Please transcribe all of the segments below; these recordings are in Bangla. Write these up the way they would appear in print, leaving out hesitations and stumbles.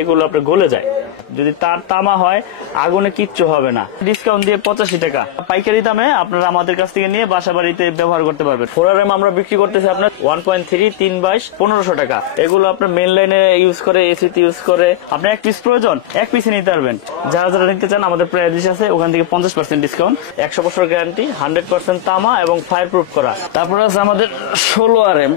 এগুলো আপনার গলে যায়। যদি তার তামা হয় আগুনে কিচ্ছু হবে না। ডিসকাউন্ট দিয়ে 85 টাকা পাইকারি দামে আপনারা আমাদের কাছ থেকে নিয়ে বাসা বাড়িতে ব্যবহার করতে পারবেন। 4RM আমরা বিক্রি করতেছি আপনার 1.3 3/22 1500 টাকা। এগুলো আপনার মেন লাইনে ইউজ করে, এসিতে ইউজ করে। আপনার এক পিস প্রয়োজন, এক পিসে নিতে পারবেন। যারা যারা নিতে চান আমাদের প্রাইস আছে, ওখান থেকে 50% ডিসকাউন্ট, 100 বছর গ্যারান্টি, 100% তামা এবং ফায়ার প্রুফ করা। তারপর আছে আমাদের 16RM,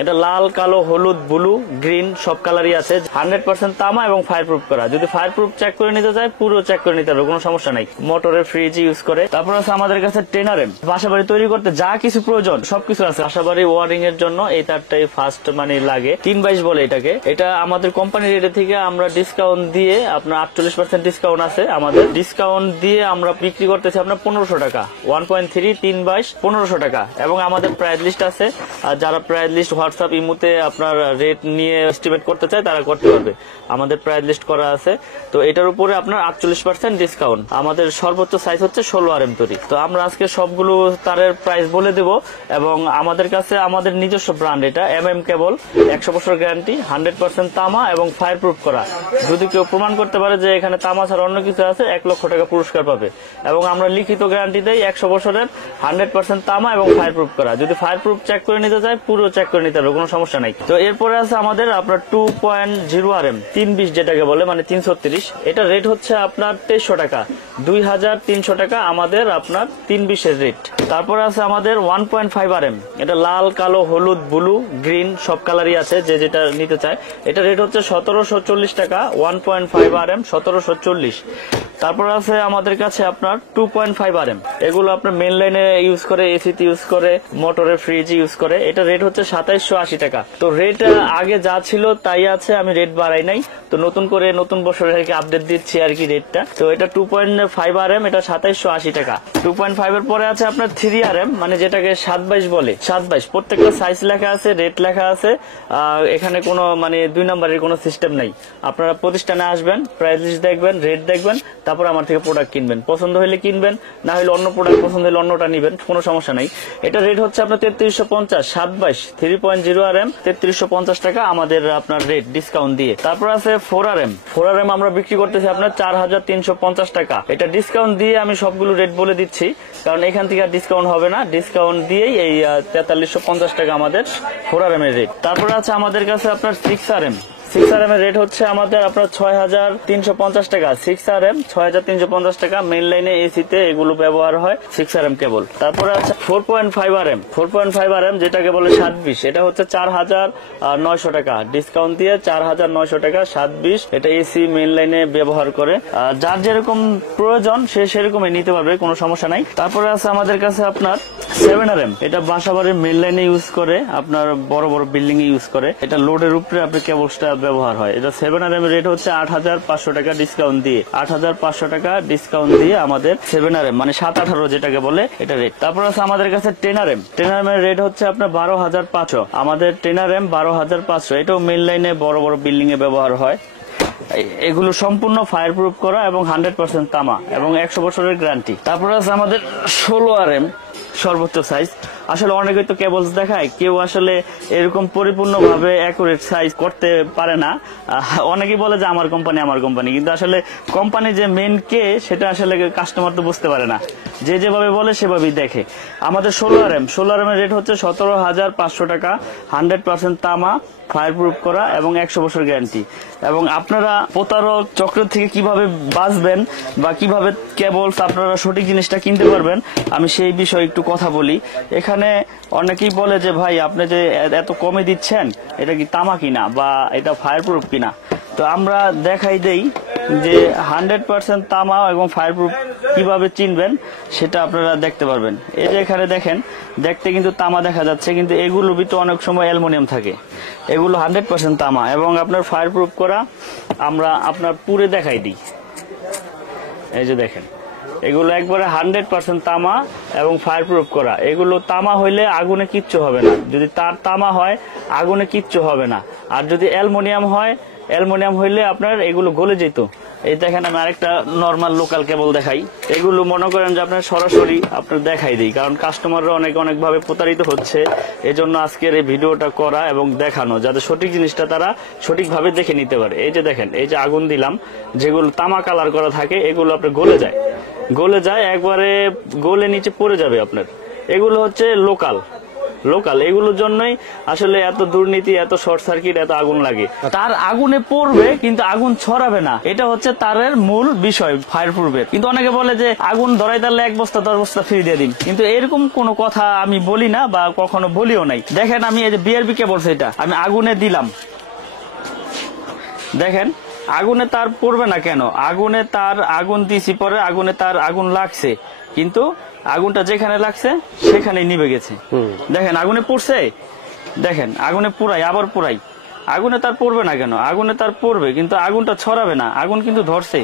এটা লাল, কালো, হলুদ, ব্লু, গ্রিন সব কালারই আছে। 100% তামা এবং ফায়ার প্রুফ করা। যদি ফায়ার প্রুফ চেক করে নিতে চায় পুরো চেক করে নিতে হবে, কোনো সমস্যা নাই। মোটরের ফ্রিজ ইউজ করে। তারপর আছে আমাদের কাছে 10RM, বাসাবাড়ি তৈরি করতে যা কিছু প্রয়োজন সবকিছু আছে। বাসাবাড়ি ওয়ারিং এর জন্য এই তারটাই ফার্স্ট মানে লাগে, 3/22 বলে এটাকে। এটা আমাদের কোম্পানি রেট থেকে আমরা ডিসকাউন্ট দিয়ে আপনার 48% ডিসকাউন্ট আছে। আমাদের ডিসকাউন্ট দিয়ে আমরা বিক্রি করতেছি আপনার 1500 টাকা। 1.3 3/22 1500 টাকা। এবং আমাদের প্রাইস লিস্ট আছে, যারা প্রাইস লিস্ট হোয়াটসঅ্যাপ ইমোতে আপনার রেট নিয়ে এস্টিমেট করতে চায় তারা করতে পারবে। আমাদের প্রাইস লিস্ট করা আছে। তো এটার উপরে আপনার 48% ডিসকাউন্ট। আমাদের সর্বোচ্চ সাইজ হচ্ছে 16RM তৈরি। তো আমরা আজকে সবগুলো তারের প্রাইস বলে দেব। এবং আমাদের কাছে আমাদের নিজস্ব ব্র্যান্ড, এটা MM কেবল, 100 বছর গ্যারান্টি, 100% তামা এবং ফায়ার প্রুফ করা। যদি কেউ প্রমাণ করতে পারে যে এখানে তামা ছাড়া অন্য কিছু আছে, 1 লক্ষ টাকা পুরস্কার পাবে। এবং আমরা লিখিত গ্যারান্টি দেই 100 বছরের, 100% তামা এবং ফায়ার প্রুফ করা। যদি ফায়ার প্রুফ চেক করে নিতে চায় পুরো চেক করে নিতে হবে, কোনো সমস্যা নাই। তো এরপরে আছে আমাদের আপনার 2.0RM 320 যেটাকে বলে, মানে 336। এটা রেট হচ্ছে আপনার 2300 টাকা, 2300 টাকা আমাদের আপনার 320 এর রেট। তারপরে আছে আমাদের 1.5RM, এটা লাল, কালো, হলুদ, ব্লু, গ্রিন সব কালারই আছে, যে যেটা নিতে চায়। এটা রেট হচ্ছে 1740 টাকা, 1.5RM 1740। তারপর আছে আমাদের কাছে আপনার 2.5RM, এগুলো আপনার মেন লাইনে ইউজ করে, এসিতে ইউজ করে, মোটরের ফ্রিজ ইউজ করে। এটা রেট হচ্ছে 2780 টাকা। তো রেট আগে যা ছিল তাই আছে, আমি রেট বাড়াই নাই। তো নতুন করে নতুন বছরের আপডেট দিচ্ছি আর কি রেটটা। তো এটা 2.5RM, এটা 2780 টাকা। 2.5 এর পরে আছে আপনার 3RM, মানে যেটাকে 7/22 বলে। 7/22 প্রত্যেকটা সাইজ লেখা আছে, রেট লেখা আছে। এখানে কোনো মানে 2 নম্বরের কোনো সিস্টেম নাই। আপনারা প্রতিষ্ঠানে আসবেন, প্রাইস লিস্ট দেখবেন, রেট দেখবেন, তারপর আমার থেকে প্রোডাক্ট কিনবেন। পছন্দ হলে কিনবেন, না হলে অন্য প্রোডাক্ট পছন্দ হলে অন্যটা নিবেন, কোনো সমস্যা নাই। এটা রেট হচ্ছে আপনার 3350, 7/22 3.0RM 3350 টাকা আমাদের আপনার রেট ডিসকাউন্ট দিয়ে। তারপর আছে 4RM, 4RM আমরা বিক্রি করতেছি আপনার 4350 টাকা। এটা ডিসকাউন্ট দিয়ে আমি সবগুলো রেট বলে দিচ্ছি, কারণ এখান থেকে আর ডিসকাউন্ট হবে না। ডিসকাউন্ট দিয়েই এই 4350 টাকা আমাদের 4RM এর রেট। তারপর আছে আমাদের কাছে আপনার 6RM, 6RM এর রেট হচ্ছে আমাদের আপনার 6350 টাকা। 6RM 6350 টাকা। মেন লাইনে এসিতে এগুলো ব্যবহার হয়, 6RM কেবল। তারপরে আছে 4.5RM, 4.5RM যেটাকে বলে 720, এটা হচ্ছে 4900 টাকা। ডিসকাউন্ট দিয়ে 4900 টাকা, 720। এটা এসি মেন লাইনে ব্যবহার করে। যার যেরকম প্রয়োজন সে সেরকমই নিতে পারবে, কোনো সমস্যা নাই। তারপরে আছে আমাদের কাছে আপনার 7RM, এটা বাসাবাড়ির মেন লাইনে ইউজ করে, আপনার বড় বড় বিল্ডিং এ ইউজ করে। এটা লোডের উপরে আপনি কেবলটা ব্যবহার হয়। এটা 7RM এর রেট হচ্ছে 8500 টাকা ডিসকাউন্ট দিয়ে, 8500 টাকা ডিসকাউন্ট দিয়ে আমাদের 7RM মানে 718 যেটাকে বলে এটা রেট। তারপর আছে আমাদের কাছে 10RM, 10RM এর রেট হচ্ছে আপনার 12500। আমাদের 10RM 12500, এটাও মেন লাইনে বড় বড় বিল্ডিং এ ব্যবহার হয়। এগুলো সম্পূর্ণ ফায়ার প্রুফ করা এবং 100% তামা এবং 100 বছরের গ্যারান্টি। তারপর আছে আমাদের 16RM সর্বোচ্চ সাইজ। আসলে অনেকে তো কেবলস দেখায়, কেউ আসলে এরকম পরিপূর্ণভাবে অ্যাকুরেট সাইজ করতে পারে না। অনেকেই বলে যে আমার কোম্পানি, কিন্তু আসলে কোম্পানি যে মেন কে সেটা আসলে কাস্টমার তো বুঝতে পারে না, যে যেভাবে বলে সেভাবেই দেখে। আমাদের 16RM এর রেট হচ্ছে 17500 টাকা, 100% তামা, ফায়ার প্রুফ করা এবং 100 বছর গ্যারান্টি। এবং আপনারা প্রতারক চক্রের থেকে কিভাবে বাঁচবেন বা কিভাবে কেবলস আপনারা সঠিক জিনিসটা কিনতে পারবেন, আমি সেই বিষয়ে একটু কথা বলি। এখানে অনেকেই বলে যে ভাই আপনি যে এত কমে দিচ্ছেন, এটা কি তামা কিনা বা এটা ফায়ার প্রুফ কিনা। তো আমরা দেখাই দেই যে 100% তামা এবং ফায়ার প্রুফ কিভাবে চিনবেন সেটা আপনারা দেখতে পারবেন। এই যে এখানে দেখেন, দেখতে কিন্তু তামা দেখা যাচ্ছে, কিন্তু এগুলো ভিতরে অনেক সময় অ্যালুমিনিয়াম থাকে। এগুলো 100% তামা এবং আপনার ফায়ার প্রুফ করা। আমরা আপনার পুরে দেখাই দিই, এই যে দেখেন, এগুলো একবারে 100% তামা এবং ফায়ার প্রুফ করা। এগুলো তামা হইলে আগুনে কিচ্ছু হবে না, যদি তার তামা হয় আগুনে কিচ্ছু হবে না। আর যদি অ্যালুমিনিয়াম হয়, অ্যালুমিনিয়াম হইলে আপনার এগুলো গলে যেত, এই দেখেন আমি আরেকটা নরমাল লোকাল কেবল দেখাই। এগুলো মনে করেন যে আপনার সরাসরি আপনার দেখাই দিই, কারণ কাস্টমাররা অনেক ভাবে প্রতারিত হচ্ছে, এজন্য আজকের এই ভিডিওটা করা এবং দেখানো, যাতে সঠিক জিনিসটা তারা সঠিকভাবে দেখে নিতে পারে। এই যে দেখেন, এই যে আগুন দিলাম, যেগুলো তামা কালার করা থাকে এগুলো আপনার গলে যায় একবারে, গলে নিচে পড়ে যাবে আপনার। এগুলো হচ্ছে লোকাল, এগুলোর জন্যই আসলে এত দুর্নীতি, এত শর্ট সার্কিট, এত আগুন লাগে। তার আগুনে পড়বে কিন্তু আগুন ছড়াবে না, এটা হচ্ছে তারের মূল বিষয় ফায়ার প্রুফের। কিন্তু অনেকে বলে যে আগুন ধরাই তাহলে 1 বস্তা 10 বস্তা ফ্রি দিয়ে দিন, কিন্তু এরকম কোনো কথা আমি বলি না বা কখনো বলিও নাই। দেখেন আমি এই যে বিআরবি কেবল, সেটা আমি আগুনে দিলাম, দেখেন আগুনে তার পড়বে না কেন? আগুনে তার আগুন দিছি, পরে আগুনে তার আগুন লাগছে, কিন্তু আগুনটা যেখানে লাগছে সেখানেই নিভে গেছে। দেখেন আগুনে পড়ছে, দেখেন আগুনে পুরাই, আবার পুরাই, আগুনে তার পড়বে না কেন? আগুনে তার পড়বে কিন্তু আগুনটা ছড়াবে না, আগুন কিন্তু ধরছে,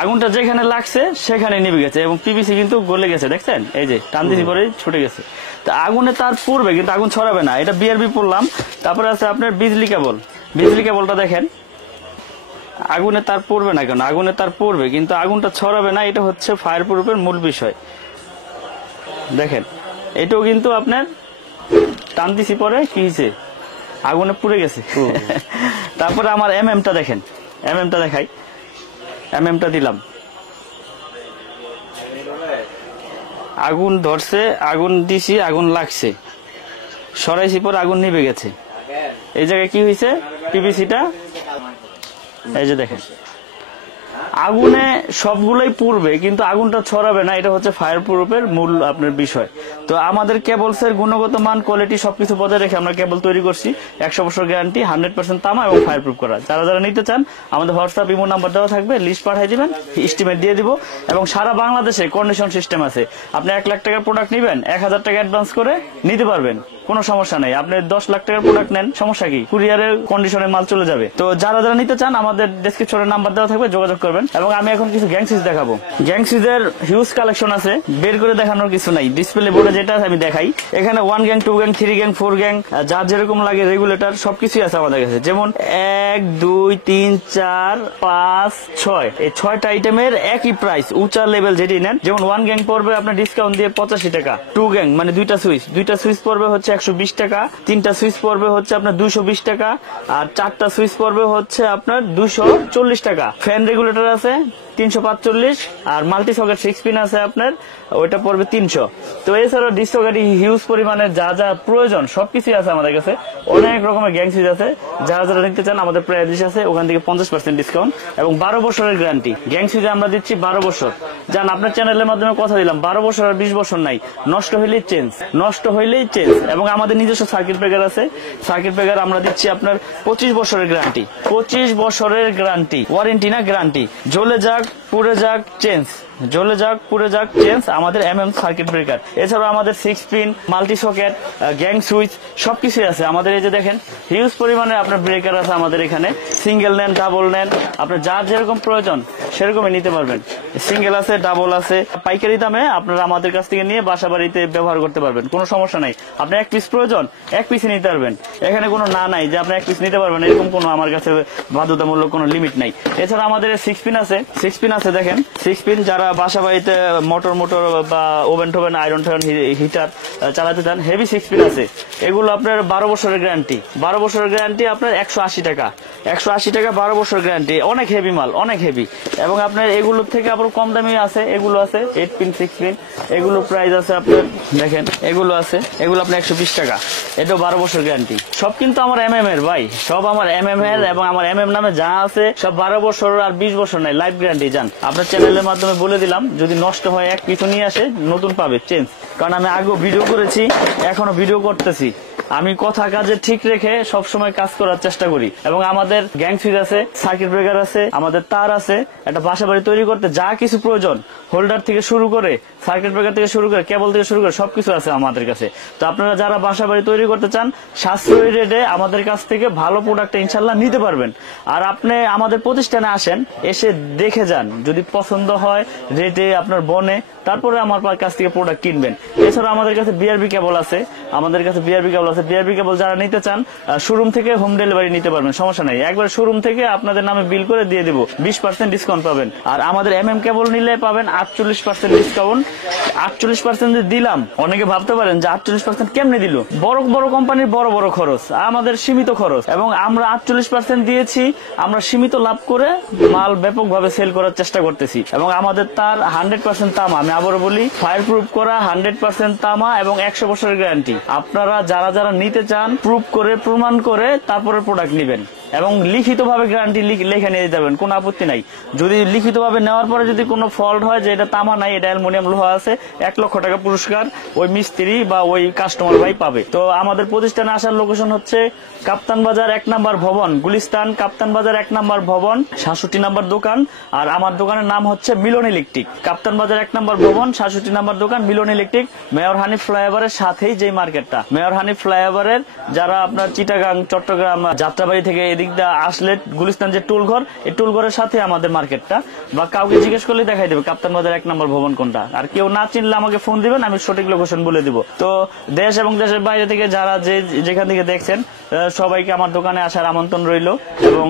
আগুনটা যেখানে লাগছে সেখানে নিভে গেছে এবং পিভিসি কিন্তু গলে গেছে, দেখছেন এই যে টান দিছি পরে ছুটে গেছে। তো আগুনে তার পড়বে কিন্তু আগুন ছড়াবে না, এটা বিআরবি পড়লাম। তারপরে আছে আপনার বিজলি কেবলটা দেখেন, আগুনে তার পড়বে না কেন? আগুনে তার পড়বে কিন্তু আগুনটা ছড়াবে না, এটা হচ্ছে ফায়ার প্রুফের মূল বিষয়। দেখেন এটাও কিন্তু আপনার টান দিছি পরে কি হয়েছে, আগুনে পুড়ে গেছে। তারপরে আমার এমএমটা দেখেন, এমএমটা দেখাই, এমএমটা দিলাম, আগুন ধরছে, আগুন দিছি, আগুন লাগছে, সরাইছি পর আগুন নিভে গেছে। এই জায়গায় কি হয়েছে, পিভিসিটা এই যে দেখেন, আগুনে সবগুলোই পুড়বে কিন্তু আগুনটা ছড়াবে না, এটা হচ্ছে ফায়ার প্রুফের মূল আপনার বিষয়। তো আমাদের কেবলস এর গুণগত মান, কোয়ালিটি সবকিছু বজায় রেখে আমরা কেবল তৈরি করছি। 100 বছর গ্যারান্টি, 100% তামা এবং ফায়ার প্রুফ করা। যারা নিতে চান আমাদের হোয়াটসঅ্যাপ ইমো নাম্বার দেওয়া থাকবে, লিস্ট পাঠিয়ে দিবেন, এস্টিমেট দিয়ে দিব এবং সারা বাংলাদেশে কন্ডিশন সিস্টেম আছে। আপনি 1 লাখ টাকার প্রোডাক্ট নেবেন, 1000 টাকা অ্যাডভান্স করে নিতে পারবেন, কোনো সমস্যা নেই। আপনি 10 লাখ টাকার প্রোডাক্ট নেন, সমস্যা কি, কুরিয়ারের কন্ডিশনে মাল চলে যাবে। তো যারা নিতে চান আমাদের ডেসক্রিপশনে নাম্বার দেওয়া থাকবে, যোগাযোগ করবেন। এবং আমি এখন কিছু গ্যাং সুইচ দেখাবো। গ্যাং সুইচের হিউজ কালেকশন আছে, বের করে দেখানোর কিছু নাই, ডিসপ্লে বোর্ডে যেটা আমি দেখাই। এখানে 1 গ্যাং, 2 গ্যাং, 3 গ্যাং, 4 গ্যাং, যার যেরকম লাগে রেগুলেটর সবকিছু আছে আমাদের কাছে। যেমন 1, 2, 3, 4, 5, 6, এই 6টা আইটেমের একই প্রাইস, উঁচা লেভেল যেটি নেন। যেমন 1 গ্যাং পড়বে আপনার ডিসকাউন্ট দিয়ে 85 টাকা, 2 গ্যাং মানে দুইটা সুইচ পড়বে হচ্ছে 120 টাকা, 3টা সুইচ পড়বে হচ্ছে আপনার 220 টাকা, আর 4টা সুইচ পড়বে হচ্ছে আপনার 240 টাকা। ফ্যান রেগুলেটর আছে 345, আর মাল্টি সকেট 6 পিন আছে আপনার, ওইটা পড়বে 300। তো এছাড়াও ডিসসকেট হিউজ পরিমাণের যা প্রয়োজন সবকিছু আছে আমাদের কাছে। অনেক রকমের গ্যাং সুইচ আছে, যারা নিতে চান আমাদের প্রাইস আছে ওখান থেকে 50% ডিসকাউন্ট এবং 12 বছরের গ্যারান্টি। গ্যাং সুইচে আমরা দিচ্ছি 12 বছর। জান আপনার চ্যানেলের মাধ্যমে কথা দিলাম, 12 বছর আর 20 বছর নাই, নষ্ট হইলেই চেঞ্জ। এবং আমাদের নিজস্ব সার্কিট ব্রেকার আছে, সার্কিট ব্রেকার আমরা দিচ্ছি আপনার 25 বছরের গ্যারান্টি, 25 বছরের গ্যারান্টি, ওয়ারেন্টি না গ্যারান্টি। জ্বলে যাক পুড়ে যাক চেঞ্জ, আমাদের সার্কিট ব্রেকার। এছাড়াও আমাদের 6 pin, multi socket, gang switch সবকিছু আছে আমাদের। এই যে দেখেন হিউজ পরিমাণে আপনার ব্রেকার আছে আমাদের এখানে, সিঙ্গেল নেন, ডাবল নেন, আপনার যার যেরকম প্রয়োজন সেরকমই নিতে পারবেন। সিঙ্গেল আছে, ডাবল আছে, পাইকারি দামে আপনারা আমাদের কাছ থেকে নিয়ে বাসা বাড়িতে ব্যবহার করতে পারবেন, কোনো সমস্যা নাই। আপনি 1 পিস প্রয়োজন 1 পিসই নিতে পারবেন, এখানে কোনো নাই যে আপনি 1 পিস নিতে পারবেন, এরকম কোনো আমার কাছে বাধ্যতামূলক কোনো লিমিট নাই। এছাড়া আমাদের 6 পিন আছে, দেখেন 6 পিন, যারা বাসা বাড়িতে মোটর বা ওভেন টোভেন, আয়রন হিটার চালাতে চান, হেভি 6 পিন আছে। এগুলো আপনার 12 বছরের গ্যারান্টি, 12 বছরের গ্যারান্টি আপনার 180 টাকা, 12 বছর গ্যারান্টি, অনেক হেভি মাল, অনেক হেভি। এবং আপনার এগুলোর থেকে আবার কম দামি আছে, এগুলো আছে 8 পিন, 6 পিন, এগুলো প্রাইস আছে আপনার, দেখেন এগুলো আছে, এগুলো আপনার 120 টাকা, এটাও 12 বছর গ্যারান্টি। সব কিন্তু আমার এমএম এর ভাই, সব আমার এমএম এর, এবং আমার এমএম নামে যা আছে সব 12 বছর আর 20 বছর নাই, লাইফ গ্যারান্টি। জান আপনার চ্যানেলের মাধ্যমে বলে দিলাম, যদি নষ্ট হয় 1 পিছু নিয়ে আসে নতুন পাবে চেঞ্জ। কারণ আমি আগেও ভিডিও করেছি, এখনো ভিডিও করতেছি, আমি কথা কাজে ঠিক রেখে সবসময় কাজ করার চেষ্টা করি। এবং আমাদের গ্যাং সুইচ আছে, সার্কিট ব্রেকার আছে, আমাদের তার আছে, একটা বাসা বাড়ি তৈরি করতে যা কিছু প্রয়োজন, হোল্ডার থেকে শুরু করে, সার্কিট ব্রেকার থেকে শুরু করে, কেবল থেকে শুরু করে সবকিছু আছে আমাদের কাছে। তো আপনারা যারা বাসা বাড়ি তৈরি করতে চান, সাশ্রয়ী রেটে আমাদের কাছ থেকে ভালো প্রোডাক্ট ইনশাল্লাহ নিতে পারবেন। আর আপনি আমাদের প্রতিষ্ঠানে আসেন, এসে দেখে যান, যদি পছন্দ হয় রেটে আপনার বনে, তারপরে আমার কাছ থেকে প্রোডাক্ট কিনবেন। এছাড়া আমাদের কাছে বিআরবি কেবল আছে, বিআরবি কেবল যারা নিতে চান শোরুম থেকে হোম ডেলিভারি নিতে পারবেন, সমস্যা নাই। একবার শোরুম থেকে আপনাদের নামে বিল করে দিয়ে দেবো, 20% ডিসকাউন্ট পাবেন। আর আমাদের কেবল নিলে পাবেন 48% ডিসকাউন্ট। 48% দিলাম, অনেকে ভাবতে পারেন যে 48% কেমনে দিল, বড় বড় কোম্পানির বড় বড় খরচ, আমাদের সীমিত খরচ, এবং আমরা 48% দিয়েছি। আমরা সীমিত লাভ করে মাল ব্যাপকভাবে সেল করার চেষ্টা করতেছি, এবং আমাদের তার 100% তামা, আমি আবারও বলি, ফায়ার প্রুফ করা 100% তামা এবং 100 বছরের গ্যারান্টি। আপনারা যারা যারা নিতে চান প্রুফ করে প্রমাণ করে তারপরে প্রোডাক্ট নেবেন, এবং লিখিতভাবে গ্যারান্টি লিখে নিয়ে যাবেন, কোনো আপত্তি নাই। যদি লিখিতভাবে নেওয়ার পরে যদি কোনো ফল্ট হয় যে এটা তামা নাই, এটা অ্যালুমিনিয়াম লোহা আছে, 1 লক্ষ টাকা পুরস্কার ওই মিস্ত্রি বা ওই কাস্টমার ভাই পাবে। তো আমাদের প্রতিষ্ঠানে আসার লোকেশন হচ্ছে কাপ্তান বাজার 1 নম্বর ভবন, গুলিস্তান কাপ্তান বাজার 1 নম্বর ভবন, 67 নম্বর দোকান। আর আমার দোকানের নাম হচ্ছে মিলন ইলেকট্রিক। কাপ্তান বাজার 1 নম্বর ভবন, 67 নম্বর দোকান, মিলন ইলেকট্রিক। মেয়র হানিফ ফ্লাইওভারের সাথেই যে মার্কেটটা, মেয়র হানিফ ফ্লাইওভারের যারা আপনার চিটাগাং, চট্টগ্রাম, যাত্রাবাড়ি থেকে এদিক দিয়ে আসলে গুলিস্তান যে টুলঘর, এই টুলঘরের সাথে আমাদের মার্কেটটা, বা কাউকে জিজ্ঞেস করলে দেখাই দেবে কাপ্তান বাজার 1 নম্বর ভবন কোনটা। আর কেউ না চিনলে আমাকে ফোন দিবেন, আমি সঠিক লোকেশন বলে দিব। তো দেশ এবং দেশের বাইরে থেকে যারা যেখান থেকে দেখছেন সবাইকে আমার দোকানে আসার আমন্ত্রণ রইল, এবং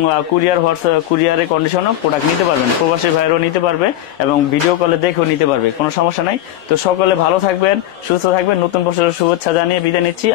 কুরিয়ারের কন্ডিশনও প্রোডাক্ট নিতে পারবেন, প্রবাসী ভাইরাও নিতে পারবে, এবং ভিডিও কলে দেখেও নিতে পারবে, কোনো সমস্যা নাই। তো সকলে ভালো থাকবেন, সুস্থ থাকবেন, নতুন বছরের শুভেচ্ছা জানিয়ে বিদায় নিচ্ছি।